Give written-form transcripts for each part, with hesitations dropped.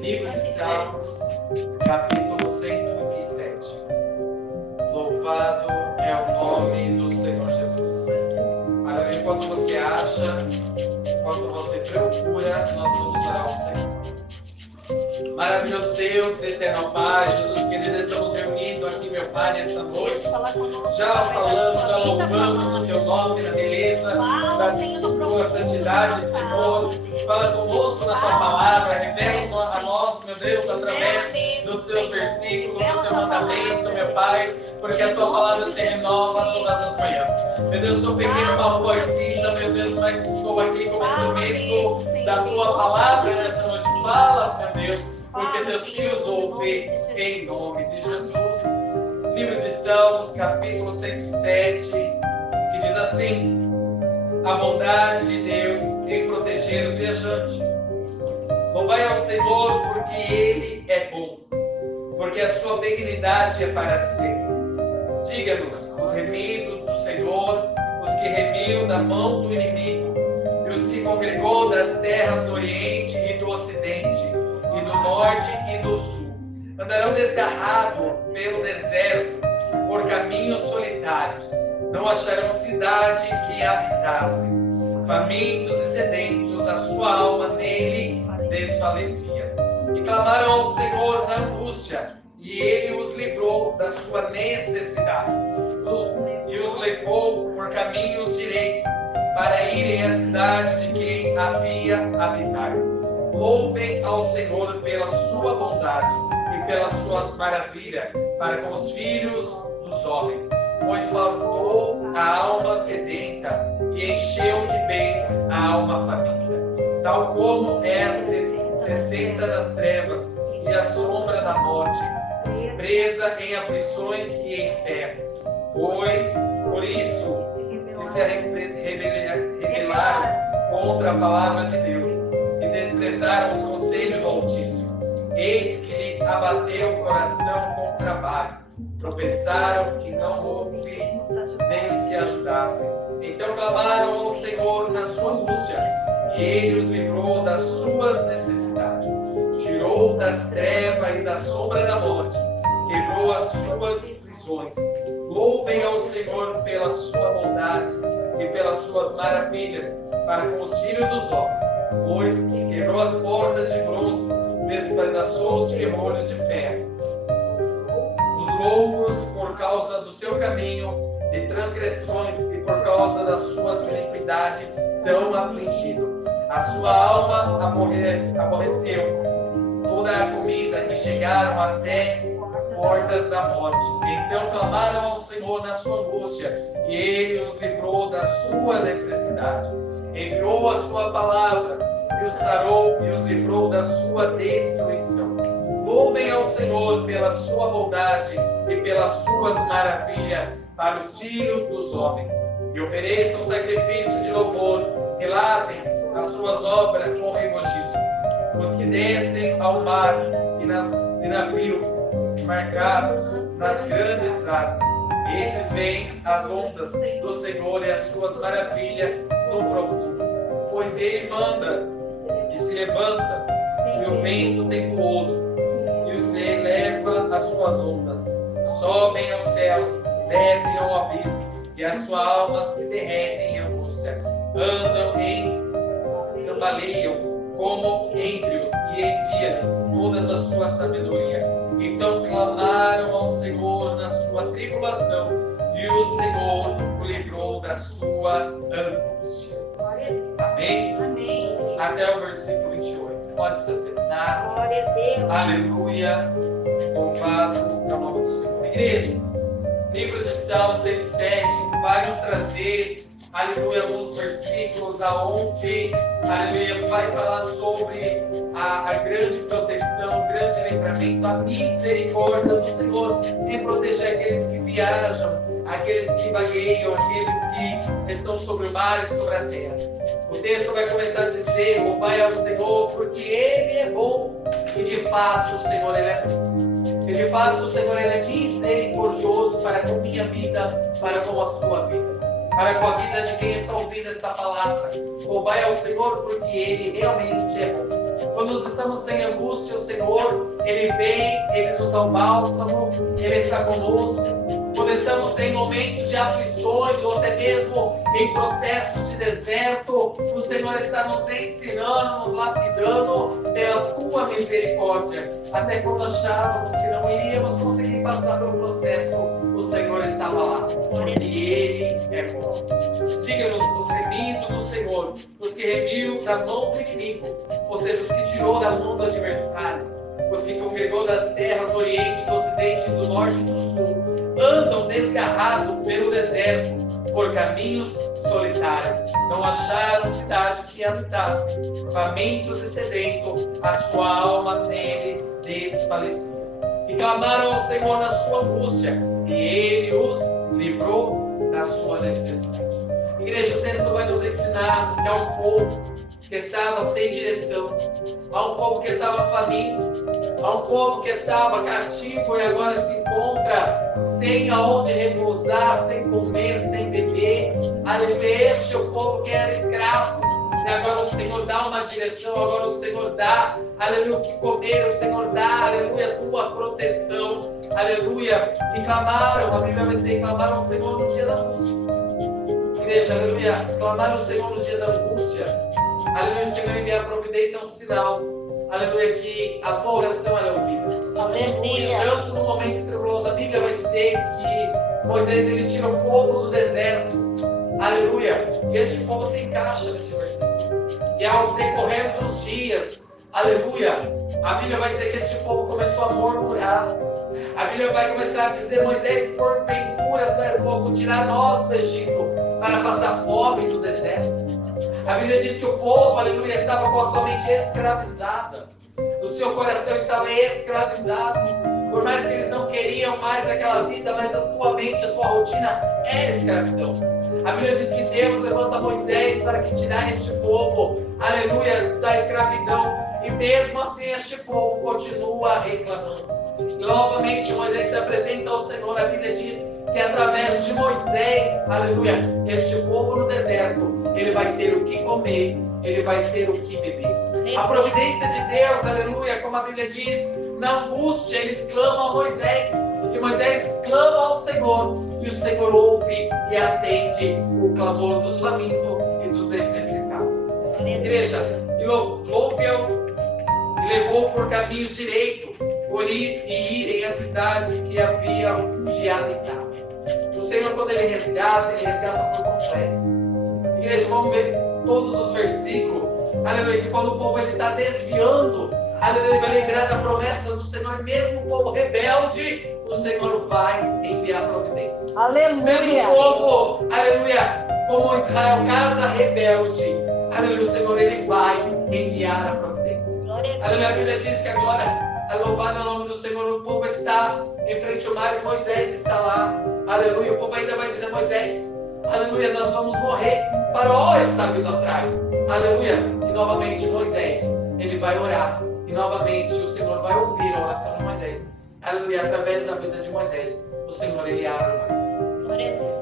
Livro de Salmos, capítulo 127. Louvado é o nome do Senhor Jesus. Aleluia. Enquanto você acha, enquanto você procura, nós vamos orar ao Senhor. Maravilhoso Deus, eterno Pai, Jesus querido, estamos reunidos aqui, meu Pai, nesta noite. Já falamos, já louvamos o Teu nome, na beleza da Tua santidade, Senhor. Fala conosco na Tua palavra, revela a nós, meu Deus, através dos Teus versículos, do Teu mandamento, meu Pai, porque a Tua palavra se renova todas as manhãs. Meu Deus, sou pequeno, mal voz cinza, meu Deus, mas estou aqui como instrumento da Tua palavra nessa noite. Fala, meu Deus, porque Teus filhos ouvem em nome de Jesus. Livro de Salmos, capítulo 107, que diz assim: a bondade de Deus em proteger os viajantes. Louvai ao Senhor, porque Ele é bom, porque a sua benignidade é para sempre. Diga-nos, os remidos do Senhor, os que remiam da mão do inimigo, e os que congregou das terras do Oriente e do Ocidente, e do Norte e do Sul. Andarão desgarrados pelo deserto, por caminhos solitários. Não acharão cidade que habitassem. Famintos e sedentos, a sua alma nele desfalecia. E clamaram ao Senhor na angústia, e ele os livrou da sua necessidade. E os levou por caminhos direitos, para irem à cidade de quem havia habitado. Louvem ao Senhor pela sua bondade e pelas suas maravilhas para com os filhos dos homens. Pois faltou a alma sedenta e encheu de bens a alma faminta. Tal como é a sessenta das trevas e a sombra da morte, presa em aflições e em ferro. Pois, por isso, que se rebelaram contra a palavra de Deus e desprezaram os conselhos do Altíssimo. Eis que lhe abateu o coração com o trabalho. Tropeçaram e não houve nem os que ajudassem. Então clamaram ao Senhor na sua angústia, e Ele os livrou das suas necessidades. Tirou das trevas e da sombra da morte, quebrou as suas prisões. Louvem ao Senhor pela sua bondade e pelas suas maravilhas para com os filhos dos homens, pois quebrou as portas de bronze, despedaçou os ferrolhos de ferro. Os loucos, por causa do seu caminho de transgressões e por causa das suas iniquidades, são afligidos. A sua alma aborreceu toda a comida e chegaram até portas da morte. Então clamaram ao Senhor na sua angústia, e Ele os livrou da sua necessidade. Enviou a sua palavra, e os sarou e os livrou da sua destruição. Louvem ao Senhor pela sua bondade e pelas suas maravilhas para os filhos dos homens. E ofereçam sacrifício de louvor, relatem as suas obras com regozijo. Os que descem ao mar e navios marcados nas grandes estradas, estes veem as ondas do Senhor e as suas maravilhas no profundo. Pois Ele manda e se levanta, e o vento tempestuoso, e os eleva as suas ondas. Sobem aos céus, descem ao abismo, e a sua alma se derrete em angústia. Andam cambaleiam como embrios, e envia-lhes todas a sua sabedoria. Então clamaram ao Senhor na sua tribulação, e o Senhor o livrou da sua angústia. Amém? Amém. Até o versículo 28. Pode se assentar. Glória a Deus. Aleluia. Louvado é o nome do Senhor. Igreja, livro de Salmos 107 vai nos trazer, aleluia, alguns versículos aonde, aleluia, vai falar sobre a grande proteção, o grande livramento, a misericórdia do Senhor em proteger aqueles que viajam, aqueles que vagueiam, aqueles que estão sobre o mar e sobre a terra. O texto vai começar a dizer: louvai ao Senhor, porque Ele é bom, e de de fato o Senhor ele é bom. E de fato o Senhor ele é misericordioso para com minha vida, para com a sua vida, para com a vida de quem está ouvindo esta palavra. Louvar ao Senhor porque Ele realmente é bom. Quando nós estamos em angústia, o Senhor, Ele vem, Ele nos dá um bálsamo, Ele está conosco. Quando estamos em momentos de aflições ou até mesmo em processos de deserto, o Senhor está nos ensinando, nos lapidando pela Tua misericórdia. Até quando achávamos que não iríamos conseguir passar pelo processo, o Senhor estava lá. E Ele é bom. Diga-nos os remidos do Senhor, os que remiu da mão do inimigo, ou seja, os que tirou da mão do adversário, os que congregou das terras do Oriente, do Ocidente, do Norte e do Sul, andam desgarrados pelo deserto, por caminhos solitários. Não acharam cidade que habitasse, famintos e sedentos, a sua alma nele desfaleceu. E clamaram ao Senhor na sua angústia, e Ele os livrou da sua necessidade. Igreja, o texto vai nos ensinar que há um povo que estava sem direção, há um povo que estava faminto, há um povo que estava cativo e agora se encontra sem aonde repousar, sem comer, sem beber. Aleluia, este é o povo que era escravo. E agora o Senhor dá uma direção, agora o Senhor dá, aleluia, o que comer, o Senhor dá, aleluia, a tua proteção, aleluia. E clamaram, a Bíblia vai dizer, clamaram ao Senhor no dia da angústia. Igreja, aleluia, clamaram ao Senhor no dia da angústia, aleluia, o Senhor enviar a providência é um sinal, aleluia, que a tua oração é ouvida. Aleluia. Tanto no momento tribulação, a Bíblia vai dizer que Moisés ele tira o povo do deserto, aleluia, e este povo se encaixa nesse versículo. E ao decorrer dos dias, aleluia, a Bíblia vai dizer que este povo começou a murmurar. A Bíblia vai começar a dizer, Moisés, porventura tu és louco, tirar nós do Egito para passar fome no deserto. A Bíblia diz que o povo, aleluia, estava com a sua mente escravizada. O seu coração estava escravizado. Por mais que eles não queriam mais aquela vida, mas a tua mente, a tua rotina era escravidão. A Bíblia diz que Deus levanta Moisés para que tirar este povo, aleluia, da escravidão. E mesmo assim este povo continua reclamando. E novamente Moisés se apresenta ao Senhor. A Bíblia diz que através de Moisés, aleluia, este povo no deserto, ele vai ter o que comer, ele vai ter o que beber. A providência de Deus, aleluia, como a Bíblia diz, na angústia eles clamam a Moisés, e Moisés clama ao Senhor, e o Senhor ouve e atende o clamor dos famintos e dos necessitados. Igreja, e louve-o e levou por caminhos direitos, por ir e irem às cidades que haviam de habitar. O Senhor, quando Ele resgata por completo. Igreja, vamos ver todos os versículos. Aleluia, que quando o povo está desviando, aleluia, ele vai lembrar da promessa do Senhor. Mesmo o povo rebelde, o Senhor vai enviar providência. Aleluia. Mesmo o povo, aleluia, como Israel, casa rebelde, aleluia, o Senhor ele vai enviar a providência. Aleluia, a Bíblia diz que agora, louvado é o nome do Senhor, o povo está em frente ao mar e Moisés está lá. Aleluia, o povo ainda vai dizer, Moisés, aleluia, nós vamos morrer. Faraó está vindo atrás. Aleluia. E novamente Moisés, ele vai orar. E novamente o Senhor vai ouvir a oração de Moisés. Aleluia, através da vida de Moisés, o Senhor ele abre o mar.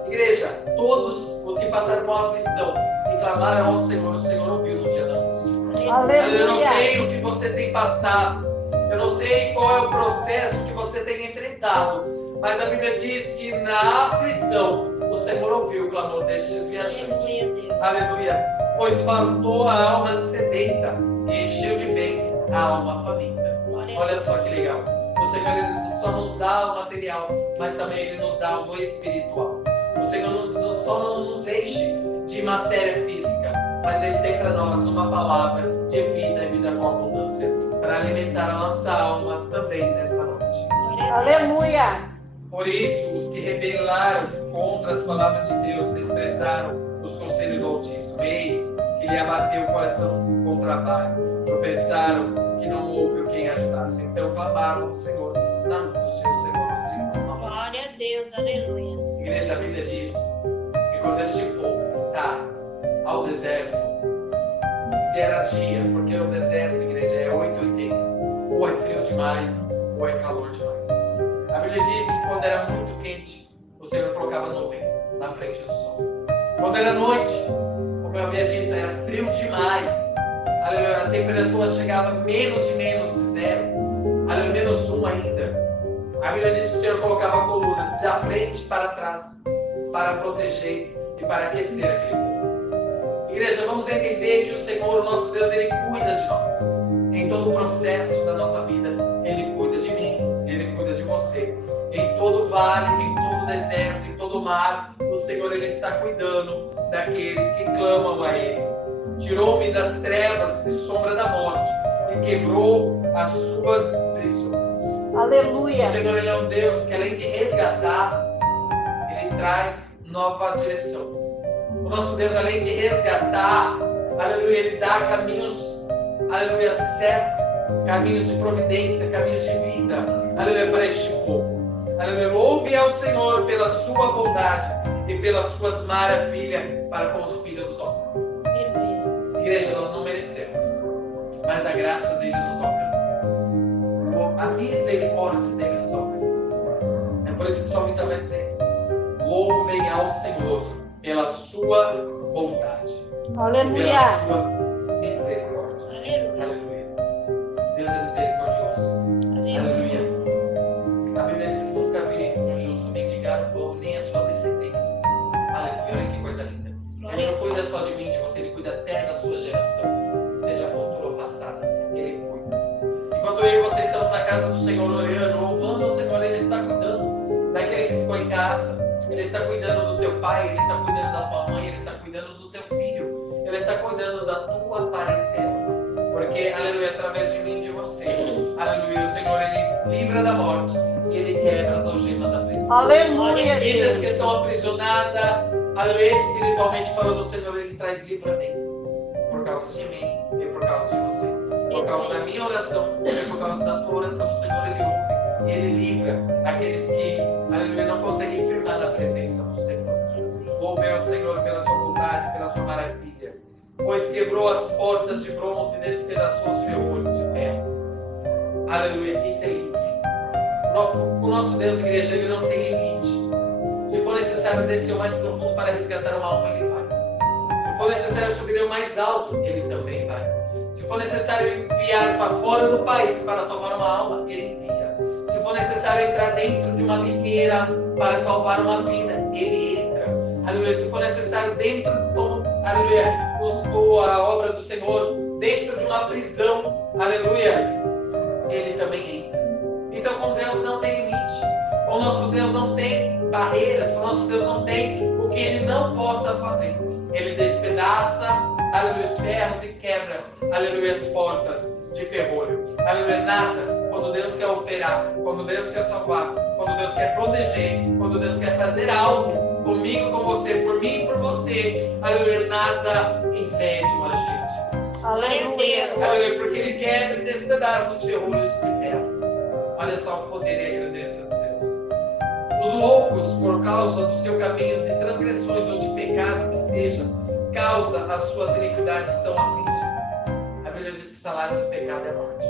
Igreja, todos os que passaram por aflição e clamaram ao Senhor, o Senhor ouviu no dia da angústia. Aleluia. Eu não sei o que você tem passado. Eu não sei qual é o processo que você tem enfrentado. Mas a Bíblia diz que na aflição o Senhor ouviu o clamor destes viajantes. Aleluia. Pois fartou a alma sedenta e encheu de bens a alma faminta. Olha só que legal. O Senhor ele só nos dá o material, mas também Ele nos dá o espiritual. O Senhor só não nos enche de matéria física, mas Ele tem para nós uma palavra de vida e vida com abundância para alimentar a nossa alma também nessa noite. Aleluia. Por isso, os que rebelaram contra as palavras de Deus desprezaram os conselhos do Altíssimo. Eis que lhe abateu o coração com trabalho. Tropeçaram que não houve quem ajudasse. Então clamaram ao Senhor na angústia. O Senhor nos livrou. Glória a Deus, aleluia. Igreja, a Bíblia diz que quando este povo está ao deserto, se era dia, porque no deserto, igreja, é 880. ou é frio demais, ou é calor demais. A Bíblia diz que quando era muito quente, o Senhor colocava nuvem na frente do sol. Quando era noite, como eu havia dito, era frio demais. Aleluia, a temperatura chegava menos de zero. Aleluia, menos 1 ainda. A Bíblia diz que o Senhor colocava a coluna da frente para trás, para proteger e para aquecer aquele povo. Igreja, vamos entender que o Senhor, o nosso Deus, Ele cuida de nós. Em todo o processo da nossa vida, Ele cuida de mim, Ele cuida de você. Em todo vale, em todo deserto, em todo mar, o Senhor, Ele está cuidando daqueles que clamam a Ele. Tirou-me das trevas e sombra da morte e quebrou as suas prisões. Aleluia. O Senhor, Ele é um Deus que, além de resgatar, Ele traz nova direção. O nosso Deus, além de resgatar, aleluia, Ele dá caminhos, aleluia, certos, caminhos de providência, caminhos de vida, aleluia, para este povo. Aleluia, louve ao Senhor pela sua bondade e pelas suas maravilhas para com os filhos dos homens. Igreja, nós não merecemos, mas a graça dele nos alcança. A misericórdia dele nos alcança. É por isso que o salmista vai dizer: louvem ao Senhor pela sua bondade. Aleluia. Pela sua misericórdia. Aleluia. Aleluia. Deus é misericordioso. Aleluia. A Bíblia diz que nunca vi um justo mendigar o pão, nem a sua descendência. Aleluia. Olha que coisa linda. Ele não cuida só de mim, de você, Ele cuida até da sua geração. Seja futura ou passada, Ele cuida. Enquanto eu e você estamos na casa do Senhor orando, louvando ao Senhor, Ele está cuidando daquele que ficou em casa. Ele está cuidando do teu pai, Ele está cuidando da tua mãe, Ele está cuidando do teu filho. Ele está cuidando da tua parentela. Porque, aleluia, através de mim e de você, aleluia, o Senhor, Ele livra da morte e Ele quebra as algemas da prisão. Aleluia, Vidas Deus. que estão aprisionadas, aleluia, espiritualmente falando, o Senhor, Ele traz livramento. Por causa de mim e por causa de você. Por causa da minha oração e por causa da tua oração, o Senhor, Ele ouve. Ele livra aqueles que, aleluia, não conseguem firmar na presença do Senhor. Louve ao Senhor pela sua bondade, pela sua maravilha. Pois quebrou as portas de bronze e despedaçou os ferrolhos de ferro. Aleluia, isso é livre. O nosso Deus, igreja, Ele não tem limite. Se for necessário descer o mais profundo para resgatar uma alma, Ele vai. Se for necessário subir o mais alto, Ele também vai. Se for necessário enviar para fora do país para salvar uma alma, Ele envia. Se for necessário entrar dentro de uma ligueira para salvar uma vida, Ele entra. Aleluia. Se for necessário dentro, como, aleluia, a obra do Senhor, dentro de uma prisão, aleluia, Ele também entra. Então, com Deus não tem limite. Com o nosso Deus não tem barreiras. Com o nosso Deus não tem o que Ele não possa fazer. Ele despedaça, aleluia, os ferros e quebra, aleluia, as portas de ferrolho. Aleluia, nada. Quando Deus quer operar, quando Deus quer salvar, quando Deus quer proteger, quando Deus quer fazer algo comigo, com você, por mim e por você, aleluia, nada impede o agir de Deus. Aleluia. Aleluia, porque Ele quebra e despedaça os ferrolhos de ferro. Olha só o poder e a grandeza de Deus. Os loucos, por causa do seu caminho de transgressões ou de pecado que seja, causa as suas iniquidades são afligidos. A Bíblia diz que o salário do pecado é morte.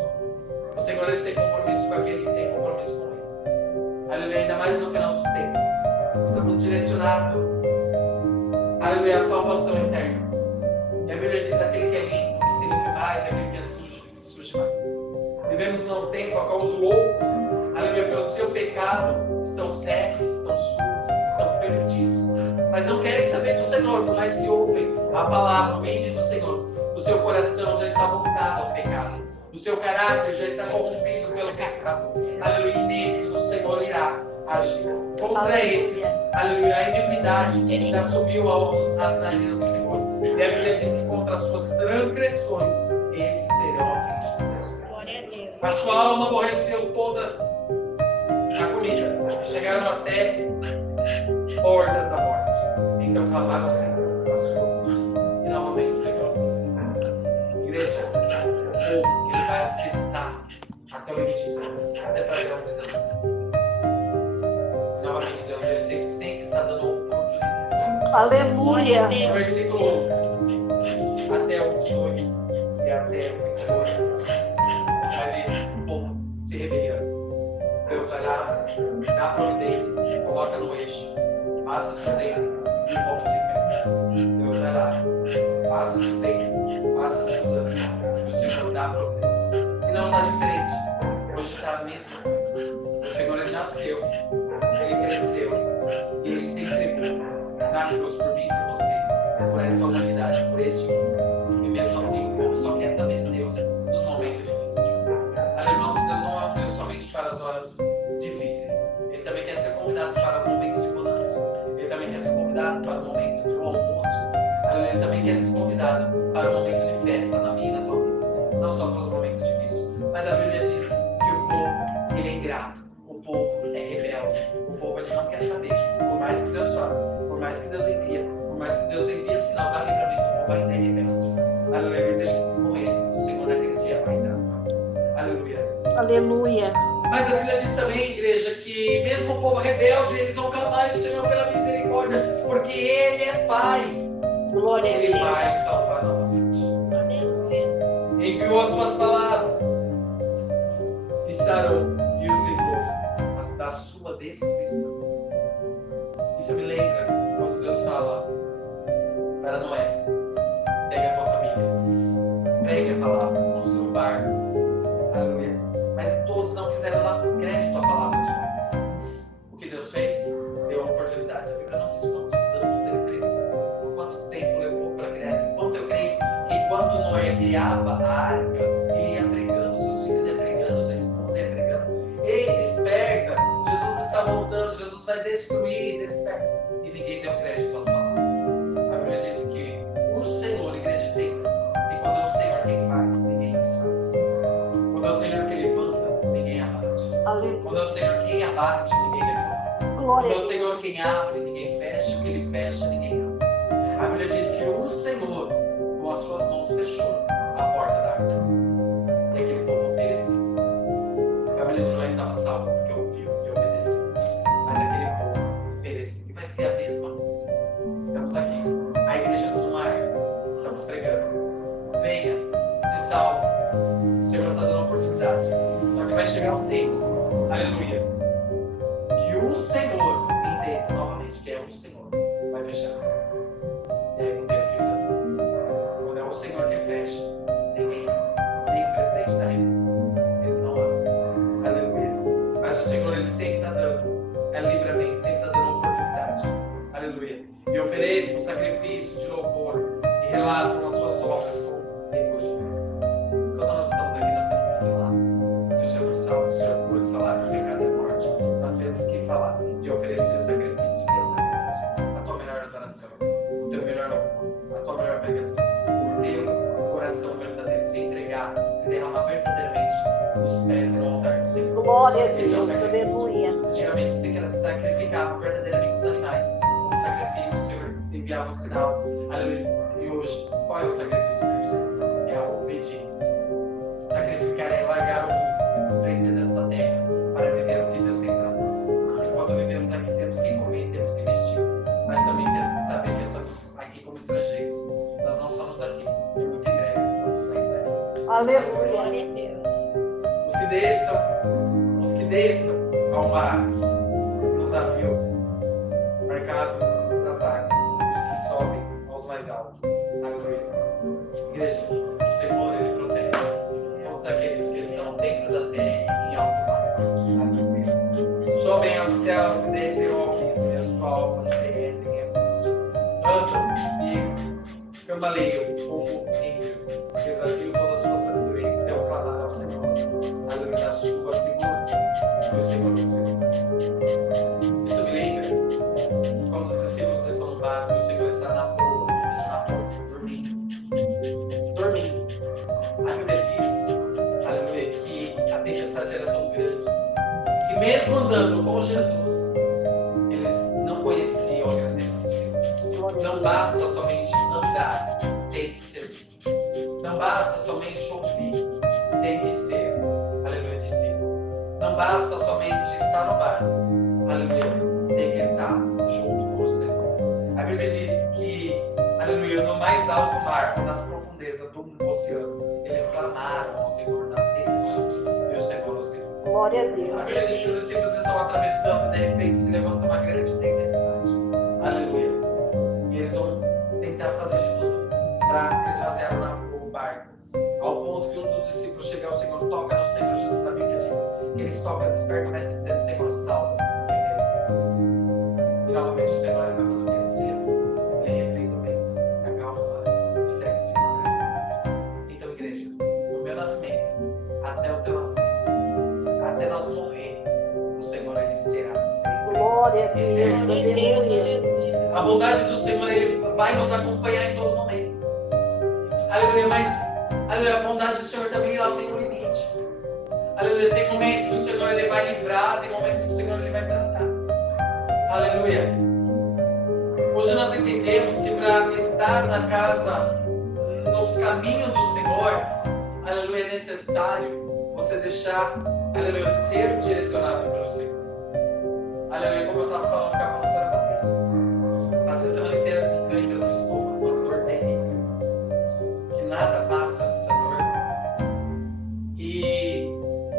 O Senhor, Ele tem compromisso com aquele que tem compromisso com Ele. Aleluia, ainda mais no final dos tempos. Estamos direcionados, aleluia, à salvação eterna. E a Bíblia diz: aquele que é limpo, que se limpe mais, e aquele que é sujo, que se suje mais. Vivemos num tempo a qual os loucos, aleluia, pelo seu pecado, estão cegos, estão surdos, estão perdidos. Mas não querem saber do Senhor, por mais que ouvem a palavra, o mente do Senhor. O seu coração já está voltado ao pecado. O seu caráter já está corrompido pelo pecado. Aleluia, e nesses o Senhor irá agir. Contra esses, aleluia, a iniquidade já subiu às narinas do Senhor. E a Bíblia diz que contra as suas transgressões, esses serão afligidos. Glória a Deus. A sua alma aborreceu toda a comida. Chegaram até portas da morte. Então clamaram ao Senhor, a sua. E novamente o Senhor. Igreja, o povo, Ele vai visitar até o limite de Deus, até para ver onde Deus. Novamente, Deus, Ele sempre está dando oportunidade. Aleluia. No versículo 1 até o 18 e até o 28, você vai ver o povo se tem e como se tem. Deus vai lá, passa-se o tempo, passa-se os anos, e o Senhor dá progresso. E não está diferente. Hoje está a mesma coisa. O Senhor, Ele nasceu, Ele cresceu, e Ele se entregou na cruz por mim e por você, por essa humanidade, por este mundo. E mesmo assim, o povo só quer saber de Deus nos momentos difíceis. Aleluia, nosso Deus não é um Deus somente para as horas difíceis. Ele também quer ser convidado para o momento de bonança. Ele também quer ser convidado para o momento do almoço. Aleluia, ele também quer ser convidado para o momento de festa na minha e na tua vida. Não só para os momentos difíceis. Mas a Bíblia diz que o povo, ele é ingrato. O povo é rebelde. O povo, ele não quer saber. Por mais que Deus faça, por mais que Deus envia, por mais que Deus envie sinal, vai livramento, o povo ainda é rebelde. Aleluia, a Bíblia diz que com esses, o Senhor naquele dia vai tratar. Aleluia. Aleluia. Mas a Bíblia diz também, igreja, que mesmo o povo rebelde, eles vão clamar ao Senhor pela misericórdia, porque Ele é Pai. Glória a Ele Deus. vai salvar novamente. Aleluia. Enviou as suas palavras e sarou e os livrou da sua destruição. Isso me lembra quando Deus fala para Noé: pega a tua família, pregue a palavra no seu barco. Aleluia. Mas todos não quiseram dar crédito à palavra de Noé. O que Deus fez? Deu a oportunidade. A Bíblia não diz quantos anos ele pregou, quanto tempo levou para criar. Enquanto eu creio que enquanto Noé criava a arca, ele ia pregando, seus filhos iam pregando, sua esposa ia pregando. Ei, desperta! Jesus está voltando, Jesus vai destruir, desperta. E ninguém deu crédito às palavras. A Bíblia diz que o Senhor, igreja, tem. E quando é o Senhor quem faz, ninguém desfaz. Quando é o Senhor que levanta, ninguém abate. Aleluia. Quando é o Senhor quem abate, ninguém levanta. Glória Quando é a o Senhor Deus. quem abre, ninguém fecha. O que Ele fecha, ninguém abre. A Bíblia diz que o Senhor, com as suas mãos, fechou a porta da arca. E aquele povo pereceu. A família de Noé estava salva porque ouviu e obedeceu. Mas aquele povo pereceu. E vai ser a mesma coisa. Estamos aqui. A igreja no mar. Estamos pregando. Venha, se salve. O Senhor está dando oportunidade. Só que vai chegar um tempo, aleluia, que o Senhor, entenda novamente que é o Senhor, vai fechar. E aí não tem o que fazer. Quando é o Senhor que fecha, ninguém, nem o presidente da República, ele não abre. Aleluia. Mas o Senhor, ele sempre está dando livramento, sempre está dando oportunidade. Aleluia. E ofereça um sacrifício de louvor e relatam as suas obras com elogio. Quando nós estamos aqui, nós temos que falar que o Senhor salva, o Senhor cura, o salário do pecado é morte. Nós temos que falar e oferecer o sacrifício, que é o sacrifício, a tua melhor adoração, o teu melhor louvor, a tua melhor pregação, o teu coração verdadeiro, se entregar, se derramar verdadeiramente nos pés e no altar do Senhor. Glória a Esse é o Deus. sacrifício. Aleluia. Antigamente você sacrificava verdadeiramente os animais como sacrifício, o Senhor enviava um sinal. Aleluia. E hoje, qual é o sacrifício do Senhor? É a obediência. Sacrificar é largar o mundo, se desprender desta terra para viver o que Deus tem para nós. Enquanto vivemos aqui, temos que comer, temos que vestir, mas também temos que saber que estamos aqui como estrangeiros. Nós não somos daqui, e muito em breve vamos sair daqui. Aleluia. Glória a Deus. Os que desçam ao mar, nos navios, marcado nas águas, os que sobem aos mais altos. Aleluia. Igreja, o Senhor, Ele protege todos aqueles que estão dentro da terra e em alto mar. Aleluia. Sobem aos céus e descem ao abismo, e a sua alma se derrete em repouso. Andam e cambaleiam como ímpios, esvaziam toda a sua sabedoria, então clamar ao Senhor. Aleluia, na sua tribulação, e o Senhor nos livra. Isso me lembra quando os discípulos estão no barco e o Senhor está na proa, ou seja, na porta, dormindo. Dormindo. A Bíblia diz, aleluia, que a tempestade era tão grande que mesmo andando com Jesus, eles não conheciam a grandeza do Senhor. Não basta somente andar, tem que servir. Não basta somente ouvir, tem que ser, aleluia, discípulo. Não basta somente estar no barco, aleluia, tem que estar junto com o Senhor. A Bíblia diz que, aleluia, no mais alto mar, nas profundezas do oceano, eles clamaram ao Senhor na tempestade e o Senhor os livrou. Glória a A Deus. Bíblia diz que os discípulos estão atravessando e de repente se levanta uma grande tempestade. Aleluia. para esvaziar o barco. Ao ponto que um dos discípulos chega ao Senhor, toca no Senhor Jesus. A Bíblia diz que eles tocam, despertam o mestre dizendo: Senhor, salva-nos, porque merecemos. E novamente o Senhor vai fazer o que ele dizia. Ele repreende o vento, acalma o mar e segue se uma grande bênção. Então, igreja, do meu nascimento até o teu nascimento, até nós morrer, o Senhor ele será sempre. Glória a Deus, aleluia. A bondade do Senhor ele vai nos acompanhar em todo momento. Aleluia, mas aleluia, a bondade do Senhor também ela tem um limite. Aleluia, tem momentos que o Senhor ele vai livrar, tem momentos que o Senhor ele vai tratar. Aleluia. Hoje nós entendemos que para estar na casa, nos caminhos do Senhor, aleluia, é necessário você deixar, aleluia, ser direcionado pelo Senhor. Aleluia, como eu estava falando com a pastora Patrícia. Passei a semana inteira com cãibra no estômago, uma dor terrível. Que nada passa dessa dor. E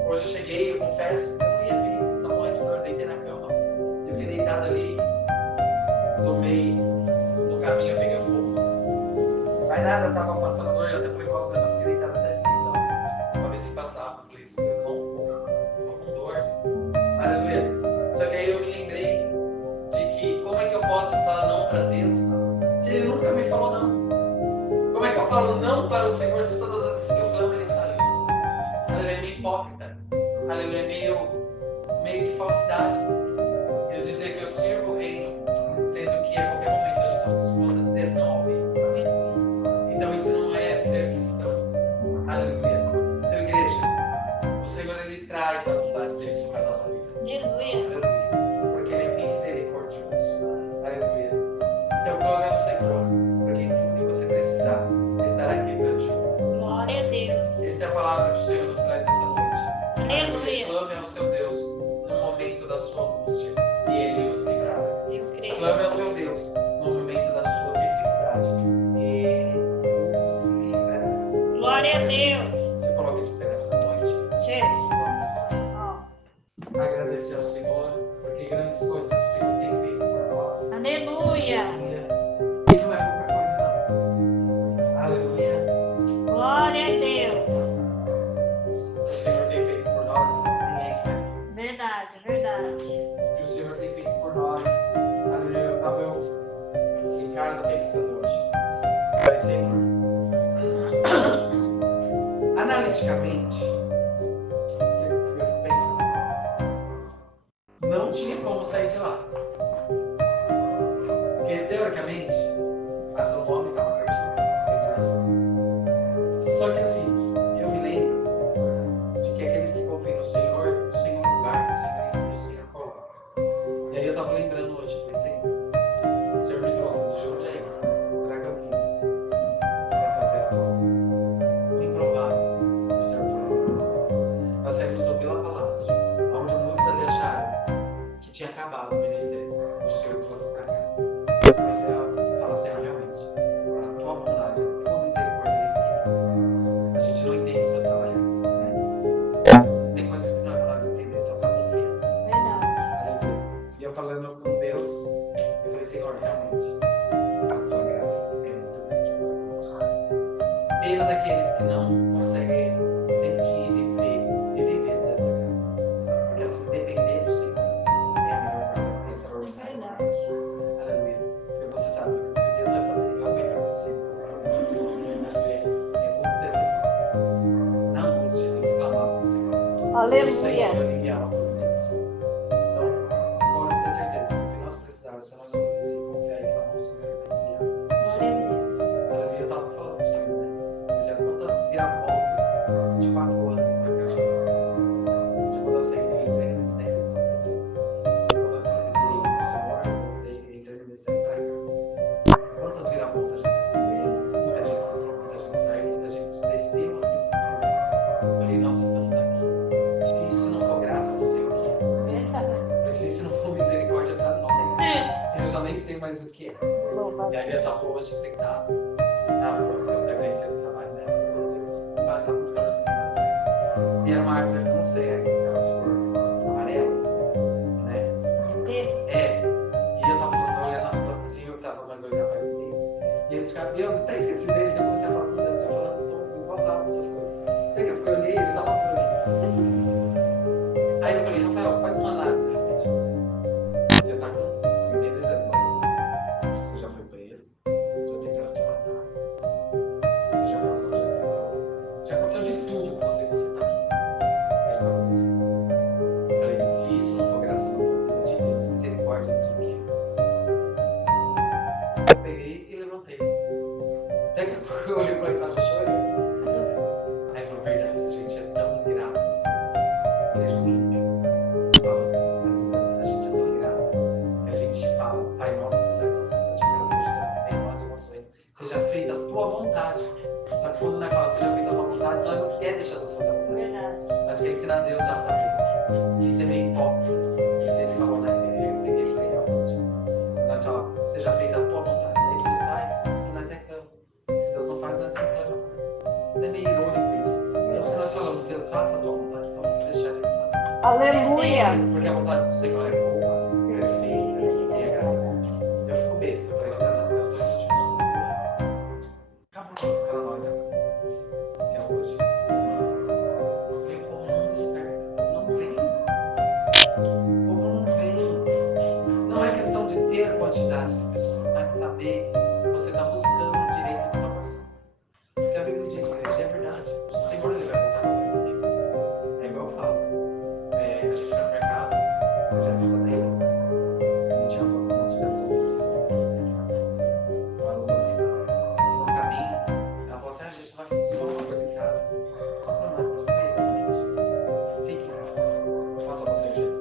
hoje eu cheguei, eu confesso, eu não ia ver, na noite eu deitei na cama. Eu fiquei deitado ali, tomei, no caminho eu peguei um pouco. Mas nada, estava passando dor, eu até falei com a Zana, fiquei deitado até 6 horas. Para ver se passava. Eu falei, eu não vou, estou com dor. Aleluia. Só que aí eu me lembrei de que como é que eu posso falar não para Deus se Ele nunca me falou não? Como é que eu falo não para o Senhor se todas as vezes que eu clamo Ele está ali? Aleluia, é meio hipócrita. Aleluia, é meio que falsidade. Eu dizer que eu sirvo o reino, sendo que a qualquer momento eu estou disposto a dizer não ao reino. Então isso não é ser cristão. Aleluia. Então, igreja, o Senhor Ele traz a bondade dele sobre a nossa vida. Aleluia. Porque Ele é misericordioso. Aleluia. Então, glória ao Senhor, porque em tudo que você precisar, Ele estará aqui para te ouvir. Glória a Deus. Esta é a palavra que o Senhor nos traz nessa noite. Aleluia. Clame ao seu Deus no momento da sua angústia e Ele os livrará. Eu creio. Clame ao teu Deus no momento da sua dificuldade e Ele os livrará. Glória a Deus. Se coloque de pé nessa noite. Jesus. Vamos agradecer ao Senhor, porque grandes coisas o Senhor tem feito por nós. Aleluia. E não é pouca coisa, não. Aleluia. Glória a Deus. O Senhor tem feito por nós, ninguém quer. Verdade, verdade. O que o Senhor tem feito por nós. Aleluia. Eu estava em casa pensando hoje. Falei, Senhor, analiticamente, eu fico pensando, não tinha como sair de lá. Porque, teoricamente, a visão do homem estava pertinho, sem direção. Só que assim, eu me lembro de que aqueles que confiam no Senhor guarda, o Senhor envia, o Senhor coloca. E aí eu estava lembrando hoje, falei, Senhor, o Senhor me trouxe de Jundiaí para Campinas para fazer a obra. O improvável, o Senhor provou. Nós saímos do Vila Palácio, onde muitos ali acharam que tinha acabado o ministério. O Senhor trouxe para cá. Eu comecei a falar assim, realmente, a tua bondade, a tua misericórdia é infinita. A gente não entende o seu trabalho, né? Tem coisas que não é para nós entender, só para confiar. Verdade. Aleluia. E eu falando com Deus, eu falei, Senhor, realmente, a tua graça é muito grande para conosco. Pena daqueles que não conseguem sentir e ver e viver dessa graça. Porque assim, depender do Senhor é a melhor coisa extraordinária. Verdade. Aleluia. Porque você sabe que o que Deus vai fazer é o melhor sempre. Aleluia. É como Deus vai fazer. Na angústia, eles clamavam ao Senhor. O Aleluia. Senhor enviava a providência. Então, pode ter certeza que o que nós precisarmos, se nós obedecer e confiar e clamar ao Senhor, Ele vai enviar. Glória a Deus. Aleluia. Eu estava falando para o Senhor, né? Por exemplo, quantas viravoltas de 4 anos para cá, de quando eu aceitei, entrei no ministério. Quando eu aceitei o Senhor, eu entrei no ministério para cá. Quantas viravoltas já teve? Muita gente entrou, muita gente saiu, muita gente desceu assim. Eu falei, nós estamos aqui. Se isso não for graça, eu não sei o que é. Verdade. Mas se isso não for misericórdia para nós, eu já nem sei mais o que é. Louvado E aí eu estava hoje sentado, eu terminei cedo o trabalho, né? Embaixo estava muito calor sentado. E era uma árvore, eu não sei, aquelas flores amarelas, né? E eu estava falando, olhando as plantas assim, eu estava mais 2 rapazes comigo. E eles ficaram, eu até esqueci deles, eu quer ensinar Deus a fazer. Isso é meio hipócrita. Isso ele falou, né? Eu peguei e falei, realmente. Nós falamos, seja feita a tua vontade. Aí Deus faz e nós reclamamos. Se Deus não faz, nós reclamamos. É meio irônico isso. Então, se nós falamos, Deus, faça a tua vontade, então vamos deixar ele fazer. Aleluia. Porque a vontade do Senhor é boa, perfeita e agradável. Eu fico besta. Eu falei, mas não, eu estou sentindo. Acabou para nós agora. Que é hoje. Porque o povo não desperta. Não vem. O povo não vem. Não é questão de ter quantidade de pessoas, mas saber que você está buscando o direito de salvação. Porque a Bíblia diz, igreja, é verdade. O Senhor ele vai voltar para comigo. É igual eu falo. A gente vai no mercado, já precisa dele. Não tivemos oferecendo. O aluno estava. E no caminho, ela falou assim: a gente vai fazer só uma coisa em casa. Só para nós, mas exatamente. Fique em casa. Faça você o jeito.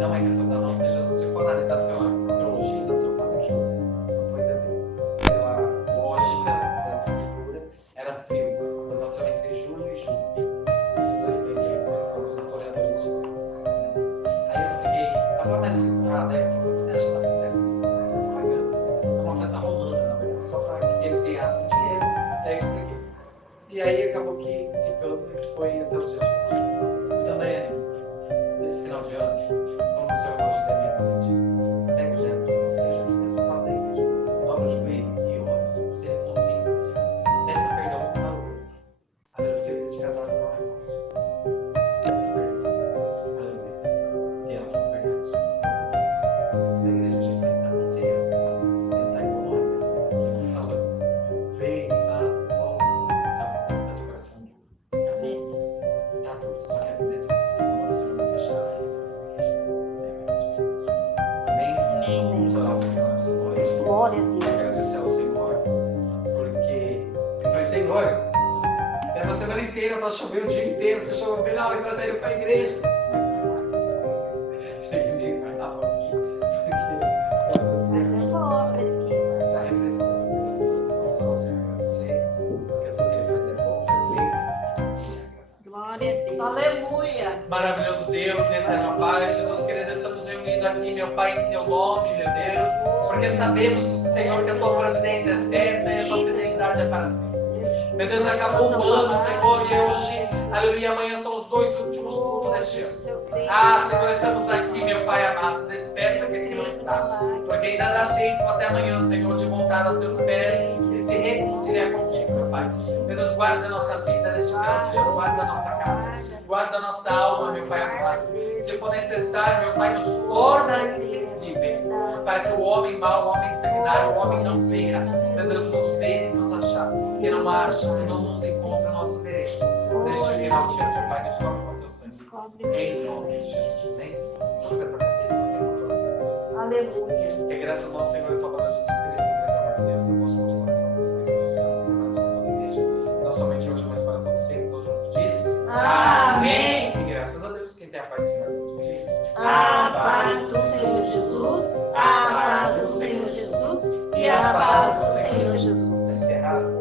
Não é questão da não, porque Jesus, se for analisado pela teologia, nasceu quase em julho. Não foi dezembro. Pela lógica da escritura, era frio. Então nasceu entre junho e julho. Esses 2 meses aí, como os historiadores dizem. Aí eu expliquei, ela falou, mas aí eu falei, o que você acha da festa? Uma festa pagana? É uma festa romana, na verdade, só para que eles ganhassem dinheiro. Aí eu expliquei. E aí acabou que ficando e foi até os dias de hoje. Então, Daiane, nesse final de ano, como o seu relógio da meia-noite, pega o Jefferson, seja a mesma fala da igreja, dobra o joelho e ora, se você reconcilia o Senhor. Peça perdão para o outro. Aleluia, porque a vida de casado não é fácil. Peça perdão. Aleluia. Que ela falou verdade. Vou fazer isso. Na igreja a gente senta, não sei, sentar e não olha. Sempre falando. Vem, faz, volta. Já volta de coração duro. Amém. Tá duro, só que a Bíblia diz que quando o Senhor não fechar, vai ser difícil. Amém? Vamos orar ao Senhor nessa noite. Glória a Deus. Agradecer ao Senhor, porque eu falei, Senhor, a semana inteira para chover o dia inteiro, você choveu bem na hora que eu estou indo para a igreja. Mas cheguei meio carnaval aqui, porque Mas é bom, fresquinho. já refrescou. Vamos ao Senhor agradecer, porque tudo que Ele faz é bom, perfeito. Glória a Deus. Aleluia. Maravilhoso Deus, eterno Pai, Jesus querido, estamos reunidos aqui, meu Pai, em Teu nome, meu Deus, porque sabemos, Senhor, que a Tua providência é certa e a Tua fidelidade é para sempre. Meu Deus, acabou o ano, Senhor, e hoje, aleluia, amanhã são os 2 últimos cultos deste ano. Ah, Senhor, estamos aqui, meu Pai amado, desperta aquele que não está, porque ainda dá tempo até amanhã, Senhor, de voltar aos Teus pés e se reconciliar contigo, meu Pai. Meu Deus, guarda a nossa vida neste final de ano, guarda a nossa casa, guarda a nossa alma, meu Pai amado. Se for necessário, meu Pai, nos torna invisíveis, para que o homem mau, o homem sanguinário, o homem não venha, meu Deus, nos ver e nos achar, que não ache, que não nos encontre o nosso endereço. Neste final de ano, meu Pai, nos cobre com Teu sangue. Em nome de Jesus. Nem sobre a tua cabeça, Senhor, tuas mãos. Aleluia. Que a graça do nosso Senhor e Salvador Jesus Cristo, o grande amor de Deus, a vossa consolação, Deus, Espírito Santo, permaneça com toda a igreja, não somente hoje, mas para todo sempre, todos juntos diz. Amém. E graças a Deus, quem tem a paz do Senhor, diz. A paz do Senhor Jesus, a paz do Senhor Jesus e a paz do Senhor Jesus. Encerrado.